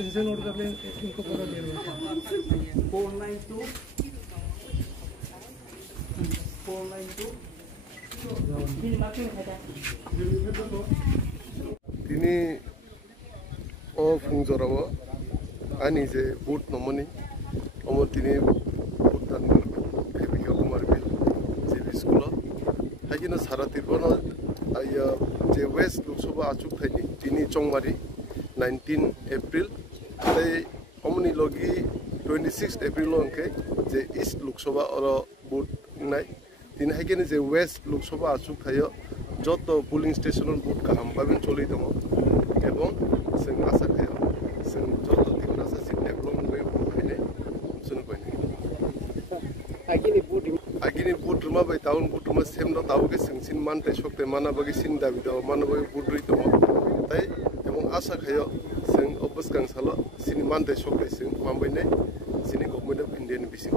इसे नोट कर लें इनको पूरा दे दो 492 তিনি ও ফুংজরাব আনি যে বুট নমনি অমর তিনি ভুটান হেবিকা কুমার বিল জিবি স্কুল হাইকিনো সারা তিরবন আইয়া যে ওয়েস্ট লোকসভা আচুক থাইনি তিনি চংমারি 19 এপ্রিল তাই অমনি লগি 26 এপ্রিল অঙ্কে যে ইস্ট লোকসভা অর বুট নাই তিনি হাইকিনো যে ওয়েস্ট লোকসভা আচুক থাইয় যত পুলিং স্টেশন বুট কাহাম পাবেন চলি দङ এবং जों आसा खायो जों जत दिन आसा सिट डेभलपमेन्ट वे फाइने जों गयने आगिनि बुट रुमा बाय टाउन बुट रुमा सेम द तावगे सिंसिन मानते सकते माना बगे सिन दाबि द माना बगे बुट रुइ दङ ताई এবং आसा खायो जों अबस गांसाल सिनि मानते सकते जों माबायने सिनि गभर्नमेन्ट अफ इन्डिया नि बिसिं